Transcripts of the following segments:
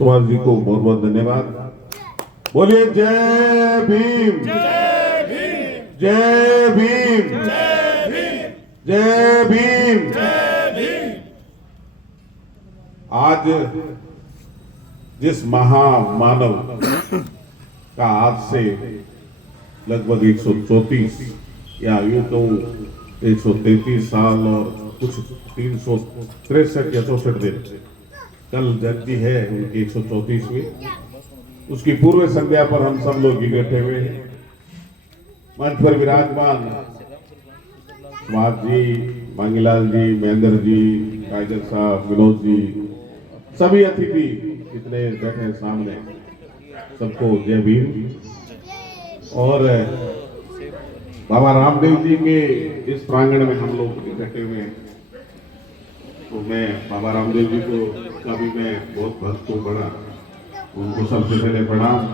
कुमार जी को बहुत बहुत धन्यवाद। बोलिए जय भीम, जय भीम, जय भीम, जय भीम, जय भीम। जय भीम। आज जिस महामानव का आज से लगभग 134 या यूं तो 133 साल और कुछ 363 या 64 दिन कल जयंती है उनकी 134वीं, उसकी पूर्व संध्या पर हम सब लोग इकट्ठे हुए हैं। मंच पर विराजमान सुभाष जी, मांगीलाल जी, महेंद्र जी, टाइगर साहब, विनोद जी, सभी अतिथि जितने बैठे हैं सामने, सबको जय भीम। और बाबा रामदेव जी के इस प्रांगण में हम लोग इकट्ठे हुए हैं, तो मैं बाबा रामदेव जी को का भी मैं बहुत भक्त हूँ, बड़ा उनको सबसे पहले प्रणाम।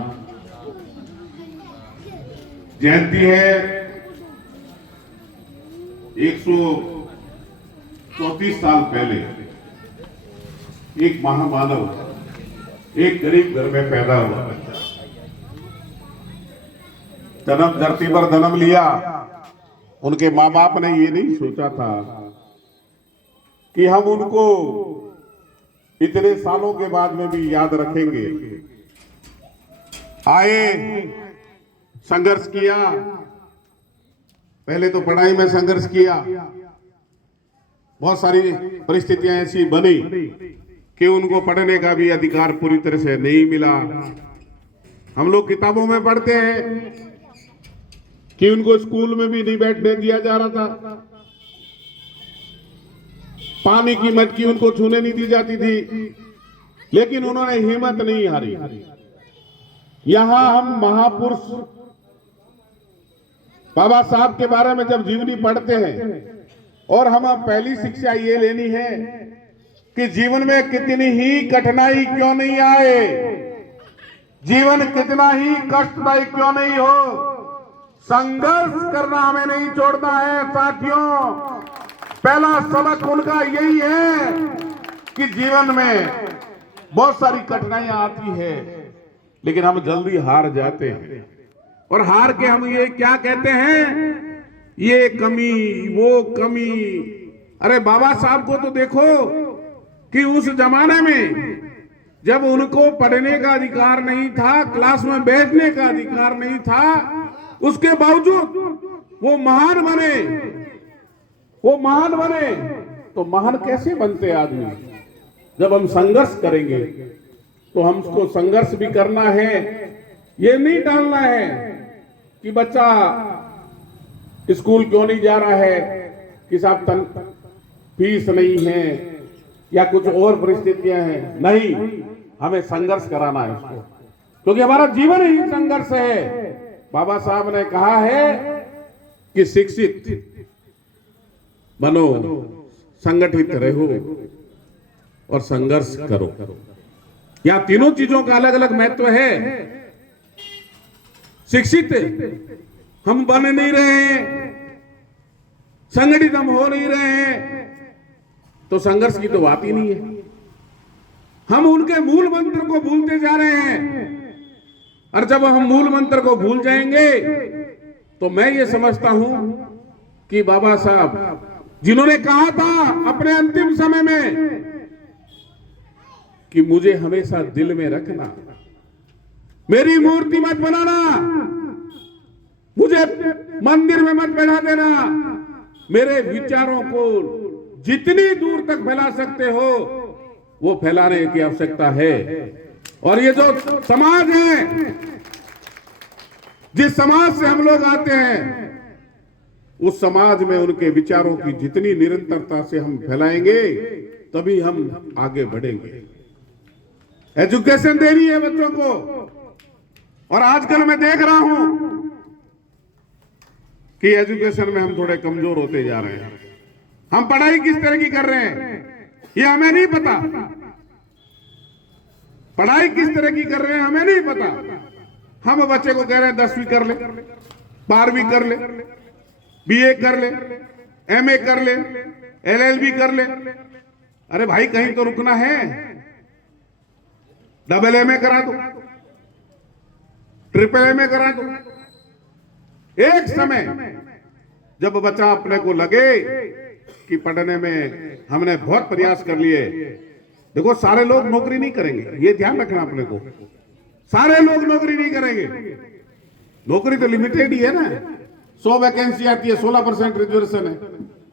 जयंती है 134 साल पहले एक महामानव, एक गरीब घर में पैदा हुआ बच्चा, जन्म धरती पर जन्म लिया। उनके माँ बाप ने ये नहीं सोचा था कि हम उनको इतने सालों के बाद में भी याद रखेंगे। आए, संघर्ष किया, पहले तो पढ़ाई में संघर्ष किया, बहुत सारी परिस्थितियां ऐसी बनी कि उनको पढ़ने का भी अधिकार पूरी तरह से नहीं मिला। हम लोग किताबों में पढ़ते हैं कि उनको स्कूल में भी नहीं बैठने दिया जा रहा था, पानी की मटकी उनको छूने नहीं दी जाती थी, लेकिन उन्होंने हिम्मत नहीं हारी। यहां हम महापुरुष बाबा साहब के बारे में जब जीवनी पढ़ते हैं और हम पहली शिक्षा ये लेनी है कि जीवन में कितनी ही कठिनाई क्यों नहीं आए, जीवन कितना ही कष्टदायी क्यों नहीं हो, संघर्ष करना हमें नहीं छोड़ना है साथियों। पहला सबक उनका यही है कि जीवन में बहुत सारी कठिनाइयां आती है, लेकिन हम जल्दी हार जाते हैं और हार के हम ये क्या कहते हैं, ये कमी, वो कमी। अरे बाबा साहब को तो देखो कि उस जमाने में जब उनको पढ़ने का अधिकार नहीं था, क्लास में बैठने का अधिकार नहीं था, उसके बावजूद वो महान बने। वो महान बने तो महान कैसे बनते आदमी? जब हम संघर्ष करेंगे तो हमको संघर्ष भी करना है। ये नहीं टालना है कि बच्चा स्कूल क्यों नहीं जा रहा है, कि साहब फीस नहीं है या कुछ और परिस्थितियां हैं। नहीं, हमें संघर्ष कराना है उसको, क्योंकि हमारा जीवन ही संघर्ष है। बाबा साहब ने कहा है कि शिक्षित बनो, संगठित रहो और संघर्ष करो। यहां तीनों चीजों का अलग अलग महत्व है। शिक्षित हम बन नहीं रहे हैं, संगठित हम हो नहीं रहे हैं, तो संघर्ष की तो बात ही नहीं है। हम उनके मूल मंत्र को भूलते जा रहे हैं, और जब हम मूल मंत्र को भूल जाएंगे तो मैं ये समझता हूं कि बाबा साहब जिन्होंने कहा था अपने अंतिम समय में कि मुझे हमेशा दिल में रखना, मेरी मूर्ति मत बनाना, मुझे मंदिर में मत बैठा देना, मेरे विचारों को जितनी दूर तक फैला सकते हो वो फैलाने की आवश्यकता है। और ये जो समाज है, जिस समाज से हम लोग आते हैं, उस समाज में उनके विचारों की जितनी निरंतरता से हम फैलाएंगे तभी हम आगे बढ़ेंगे। एजुकेशन देनी है बच्चों को। और आजकल मैं देख रहा हूं कि एजुकेशन में हम थोड़े कमजोर होते जा रहे हैं। हम पढ़ाई किस तरह की कर रहे हैं ये हमें नहीं पता, पढ़ाई किस तरह की कर रहे हैं हमें नहीं पता। हम बच्चे को कह रहे हैं 10वीं कर ले, 12वीं कर ले, बीए कर ले, एमए कर ले, एलएलबी कर ले। अरे भाई कहीं तो रुकना है। डबल ए में करा दो, ट्रिपल ए में करा दो। एक समय जब बच्चा अपने को लगे कि पढ़ने में हमने बहुत प्रयास कर लिए, देखो सारे लोग नौकरी नहीं करेंगे, ये ध्यान रखना अपने को। सारे लोग नौकरी नहीं करेंगे, नौकरी तो लिमिटेड ही है ना। 100 वैकेंसी आती है, 16% रिजर्वेशन है,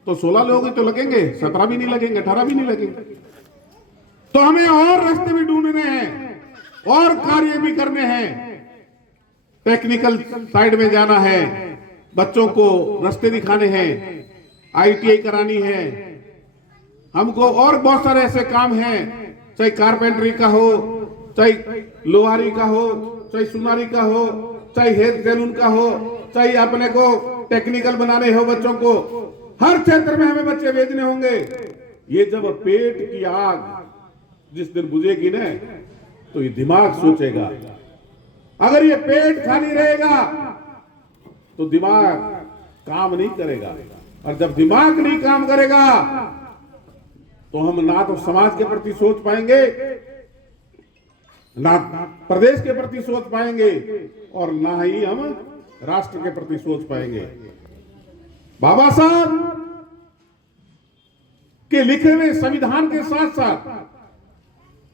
तो 16 लोग ही तो लगेंगे, 17 भी नहीं लगेंगे, 18 भी नहीं लगेंगे। तो हमें और रास्ते भी ढूंढने हैं और कार्य भी करने हैं। टेक्निकल साइड में जाना है, बच्चों को रास्ते दिखाने हैं, ITI करानी है हमको, और बहुत सारे ऐसे काम हैं, चाहे कारपेंटरी का हो, चाहे लोहारी का हो, चाहे सुनारी का हो, चाहे हेयर सैलून का हो, चाहे अपने को टेक्निकल बनाने हो बच्चों को, हर क्षेत्र में हमें बच्चे भेजने होंगे। ये जब पेट की आग जिस दिन बुझेगी ना, तो ये दिमाग सोचेगा। अगर ये पेट खाली रहेगा तो दिमाग काम नहीं करेगा, और जब दिमाग नहीं काम करेगा तो हम ना तो समाज के प्रति सोच पाएंगे, ना प्रदेश के प्रति सोच पाएंगे, और ना ही हम राष्ट्र के प्रति सोच पाएंगे। बाबा साहब के लिखे हुए संविधान के साथ साथ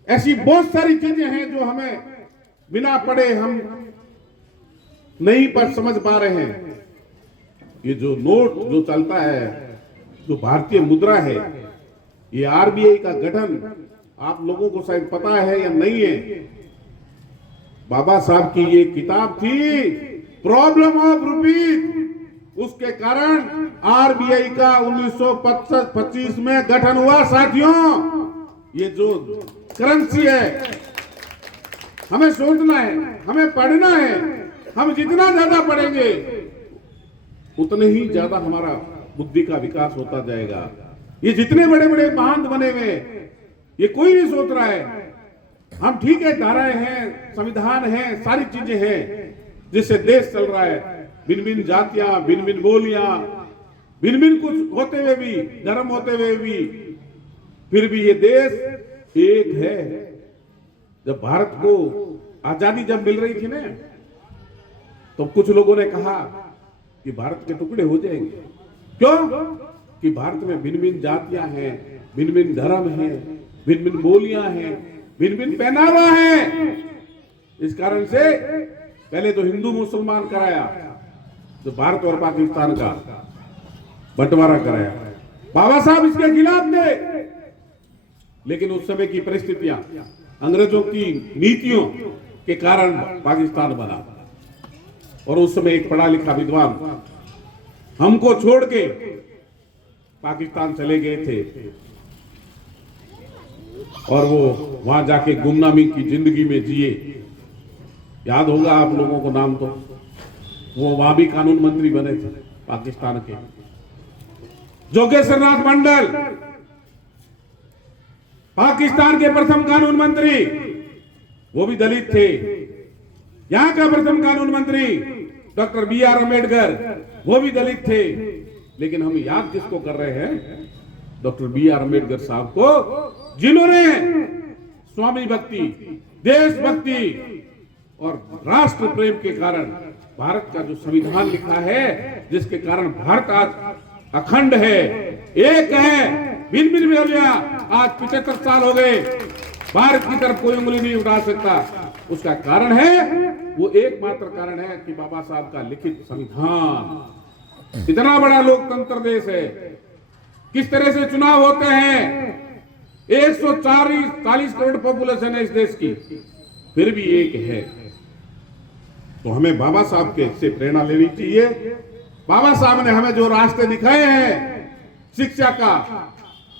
ऐसी बहुत सारी चीजें हैं जो हमें बिना पढ़े हम नहीं पर समझ पा रहे हैं। ये जो नोट जो चलता है, जो भारतीय मुद्रा है, ये RBI का गठन आप लोगों को शायद पता है या नहीं है। बाबा साहब की ये किताब थी प्रॉब्लम ऑफ रुपीज, उसके कारण RBI का 1925 में गठन हुआ। साथियों, ये जो करेंसी है, हमें सोचना है, हमें पढ़ना है। हम जितना ज्यादा पढ़ेंगे उतने ही ज्यादा हमारा बुद्धि का विकास होता जाएगा। ये जितने बड़े बड़े बांध बने हुए, ये कोई नहीं सोच रहा है। हम ठीक है, धाराएं हैं, संविधान है, सारी चीजें हैं जिससे देश चल रहा है। भिन्न भिन्न जातियां, भिन्न भिन्न बोलियां, भिन्न भिन्न कुछ होते हुए भी, धर्म होते हुए भी, फिर भी ये देश एक है। जब भारत को आजादी जब मिल रही थी ना, तो कुछ लोगों ने कहा कि भारत के टुकड़े हो जाएंगे। क्यों? कि भारत में भिन्न भिन्न जातियां हैं, भिन्न भिन्न धर्म हैं, भिन्न भिन्न बोलियां हैं, भिन्न भिन्न पहनावा है। इस कारण से पहले तो हिंदू मुसलमान कराया, जो भारत और पाकिस्तान का बंटवारा कराया। बाबा साहब इसके खिलाफ थे, लेकिन उस समय की परिस्थितियां, अंग्रेजों की नीतियों के कारण पाकिस्तान बना। और उस समय एक पढ़ा लिखा विद्वान हमको छोड़ के पाकिस्तान चले गए थे, और वो वहां जाके गुमनामी की जिंदगी में जिए। याद होगा आप लोगों को नाम, तो वो वहां भी कानून मंत्री बने थे पाकिस्तान के। जोगेश्वर नाथ मंडल पाकिस्तान के प्रथम कानून मंत्री, वो भी दलित थे। यहां का प्रथम कानून मंत्री डॉक्टर BR अम्बेडकर, वो भी दलित थे। लेकिन हम याद किसको कर रहे हैं? डॉक्टर BR अम्बेडकर साहब को, जिन्होंने स्वामी भक्ति, देशभक्ति और राष्ट्र प्रेम के कारण भारत का जो संविधान लिखा है, जिसके कारण भारत आज अखंड है, एक है, भिन्न भिन्न बोलियां। आज 75 साल हो गए, भारत की तरफ कोई उंगली नहीं उठा सकता। उसका कारण है, वो एकमात्र कारण है कि बाबा साहब का लिखित संविधान। इतना बड़ा लोकतंत्र देश है, किस तरह से चुनाव होते हैं। 140 करोड़ पॉपुलेशन है इस देश की, फिर भी एक है। तो हमें बाबा साहब के से प्रेरणा लेनी चाहिए। बाबा साहब ने हमें जो रास्ते दिखाए हैं शिक्षा का,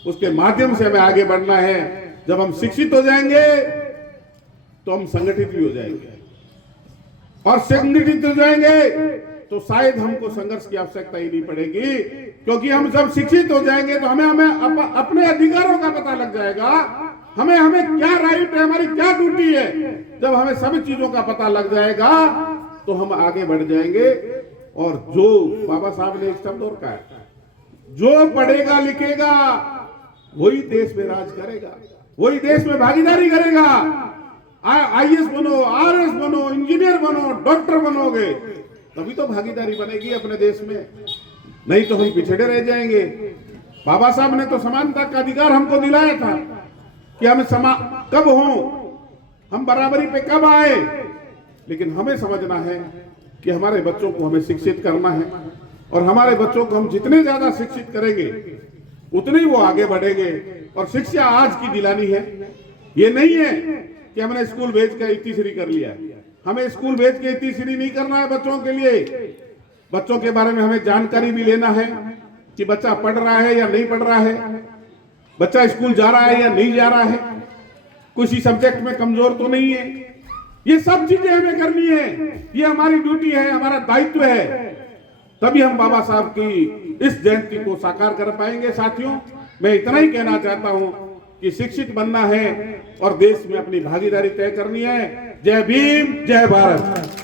उसके माध्यम से हमें आगे बढ़ना है। जब हम शिक्षित हो जाएंगे तो हम संगठित भी हो जाएंगे, और संगठित हो जाएंगे तो शायद हमको संघर्ष की आवश्यकता ही नहीं पड़ेगी, क्योंकि हम जब शिक्षित हो जाएंगे तो हमें अपने अधिकारों का पता लग जाएगा। हमें क्या राइट है, हमारी क्या ड्यूटी है। जब हमें सभी चीजों का पता लग जाएगा तो हम आगे बढ़ जाएंगे। और जो बाबा साहब ने एक शब्द और कहा, जो पढ़ेगा लिखेगा वही देश में राज करेगा, वही देश में भागीदारी करेगा। आईएएस बनो, आरएस बनो, इंजीनियर बनो, डॉक्टर बनोगे, तभी तो भागीदारी बनेगी अपने देश में, नहीं तो हम पिछड़े रह जाएंगे। बाबा साहब ने तो समानता का अधिकार हमको दिलाया था कि हम कब हों, हम बराबरी पे कब आए, लेकिन हमें समझना है कि हमारे बच्चों को हमें शिक्षित करना है, और हमारे बच्चों को हम जितने ज्यादा शिक्षित करेंगे उतने ही वो आगे बढ़ेंगे। और शिक्षा आज की दिलानी है, ये नहीं है कि हमने स्कूल भेज के तीसरी कर लिया। हमें स्कूल भेज के तीसरी नहीं करना है बच्चों के लिए। बच्चों के बारे में हमें जानकारी भी लेना है कि बच्चा पढ़ रहा है या नहीं पढ़ रहा है, बच्चा स्कूल जा रहा है या नहीं जा रहा है, किसी सब्जेक्ट में कमजोर तो नहीं है। ये सब चीजें हमें करनी है, ये हमारी ड्यूटी है, हमारा दायित्व है, तभी हम बाबा साहब की इस जयंती को साकार कर पाएंगे। साथियों, मैं इतना ही कहना चाहता हूं कि शिक्षित बनना है और देश में अपनी भागीदारी तय करनी है। जय भीम, जय भारत।